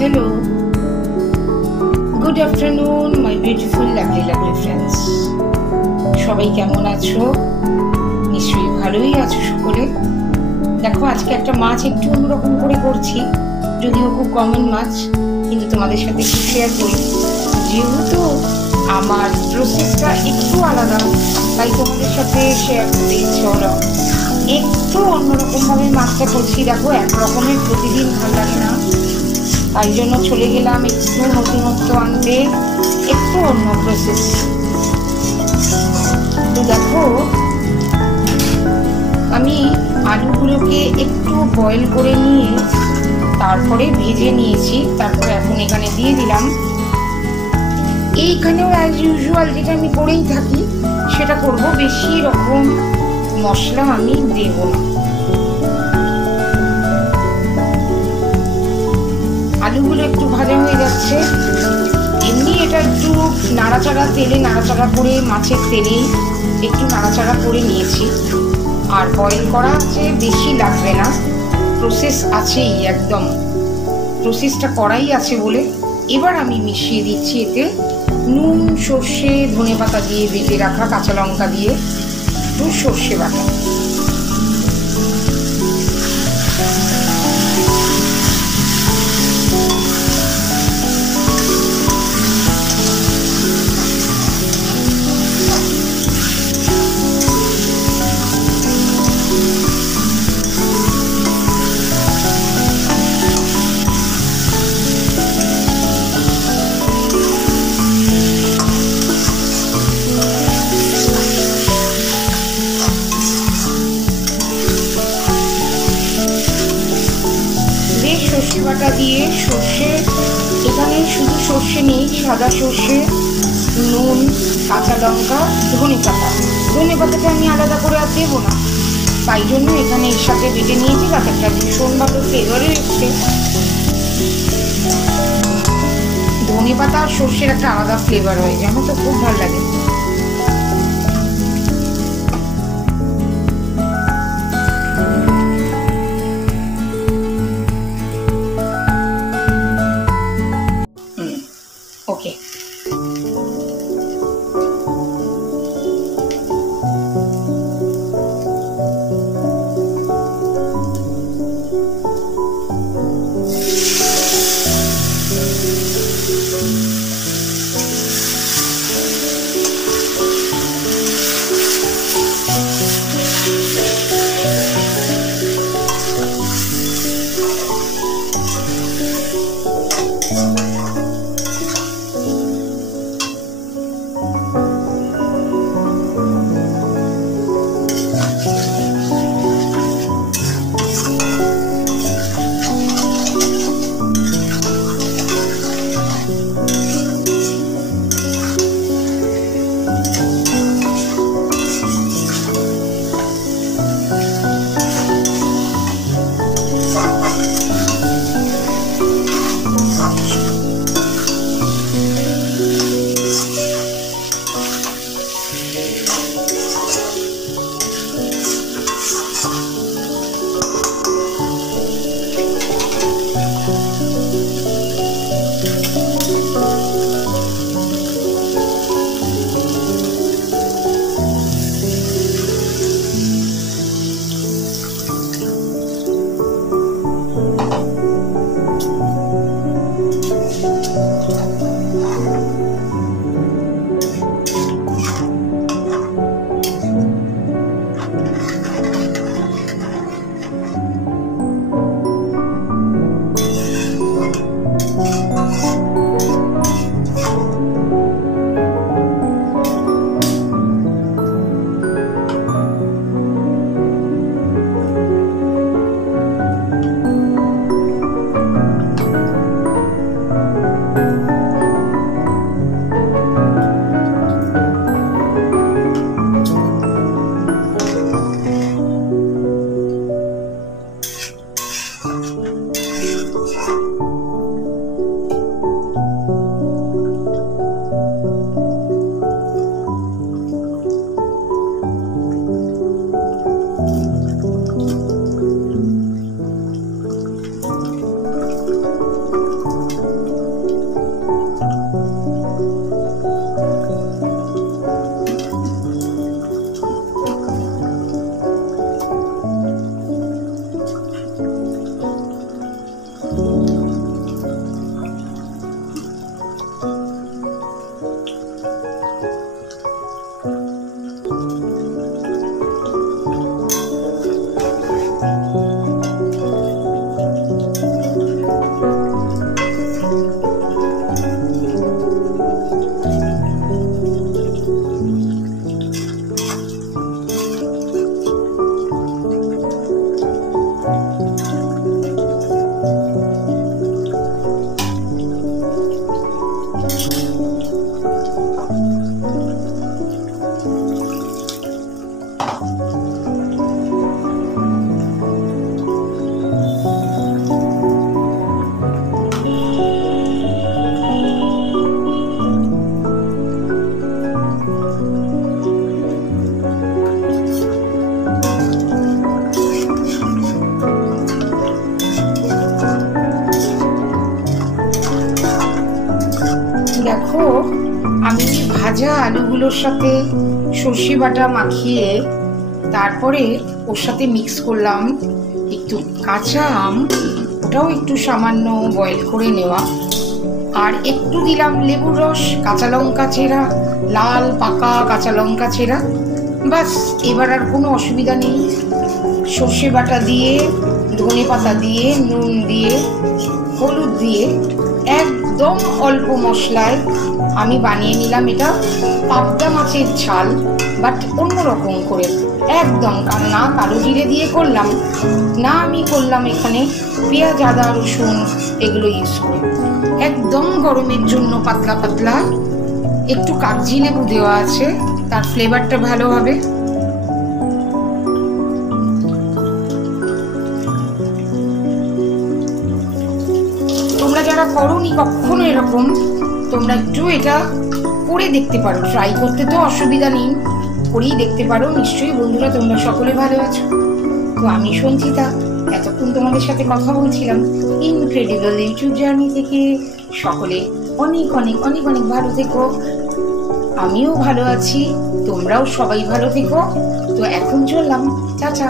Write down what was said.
Hello, good afternoon my beautiful lovely friends. সবাই কেমন আছো? নিশ্চয়ই ভালোই আছো সকলে। দেখো আজকে একটা মাছ একটু অন্যরকম করে করছি, যদিও খুব কমন মাছ, কিন্তু তোমাদের সাথে একটু শেয়ার করি। যেহেতু আমার প্রসেসটা একটু আলাদা, তাই তোমাদের সাথে শেয়ার করতে ইচ্ছে হলো। একটু অন্যরকমভাবে মাছটা করছি। দেখো একরকমের প্রতিদিন ভালো লাগে না, তাই জন্য চলে গেলাম একটু নতুনত্ব আনতে, একটু অন্য প্রসেস। তো দেখো আমি আলুগুলোকে একটু বয়েল করে নিয়ে তারপরে ভেজে নিয়েছি। তারপরে এখন এখানে দিয়ে দিলাম, এইখানেও অ্যাজ ইউজুয়াল যেটা আমি করেই থাকি সেটা করব, বেশি রকম মশলা আমি দেব না। আলুগুলো একটু ভাজা হয়ে যাচ্ছে, এমনি এটা একটু নাড়াচাড়া তেলে নাড়াচাড়া করে, মাছের তেলেই একটু নাড়াচাড়া করে নিয়েছি। আর বয়েল করা আছে, বেশি লাগবে না, প্রসেস আছেই, একদম প্রসেসটা করাই আছে বলে। এবার আমি মিশিয়ে দিচ্ছি এতে নুন, সর্ষে, ধনেপাতা দিয়ে বেটে রাখা, কাঁচা লঙ্কা দিয়ে একটু সর্ষে বাটা। সর্ষে বাটা দিয়ে, সর্ষে এখানে শুধু সর্ষে নেই, সাদা সর্ষে, নুন, কাঁচা লঙ্কা, ধনেপাতাটা আমি আলাদা করে আর দেবো না, তাই জন্য এখানে এর সাথে বেটে নিয়েছি, তাতে একটা ভীষণ ভালো ফ্লেভারও এসছে। ধনেপাতা আর সর্ষের একটা আলাদা ফ্লেভার হয়, যেমন তো খুব ভালো লাগে। ওকে, দেখো আমি ভাজা আলুগুলোর সাথে সর্ষে বাটা মাখিয়ে তারপরে ওর সাথে মিক্স করলাম একটু কাঁচা আম, ওটাও একটু সামান্য বয়েল করে নেওয়া, আর একটু দিলাম লেবুর রস, কাঁচা লঙ্কা চেরা, লাল পাকা কাঁচা লঙ্কা চেরা। বাস, এবার আর কোনো অসুবিধা নেই। সর্ষে বাটা দিয়ে, ধনে পাতা দিয়ে, নুন দিয়ে, হলুদ দিয়ে একদম অল্প মশলায় আমি বানিয়ে নিলাম এটা পাবদা মাছের ঝাল, বাট অন্যরকম করে। একদম না কালো জিরে দিয়ে করলাম, না আমি করলাম এখানে পেঁয়াজ আদা রসুন এগুলো ইউজ করে। একদম গরমের জন্য পাতলা পাতলা, একটু কাগজি লেবু দেওয়া আছে, তার ফ্লেভারটা ভালো হবে। তোমরা যারা করোনি কখনো এরকম, তোমরা একটু এটা করে দেখতে পারো, ট্রাই করতে তো অসুবিধা নেই, করেই দেখতে পারো। নিশ্চয়ই বন্ধুরা তোমরা সকলে ভালো আছো। তো আমি সঞ্চিতা, এতক্ষণ তোমাদের সাথে কথা বলছিলাম ইনক্রেডিবল ইউটিউব জার্নি থেকে। সকলে অনেক অনেক অনেক অনেক ভালো থেকো, আমিও ভালো আছি, তোমরাও সবাই ভালো থেকো। তো এখন চললাম, টাটা।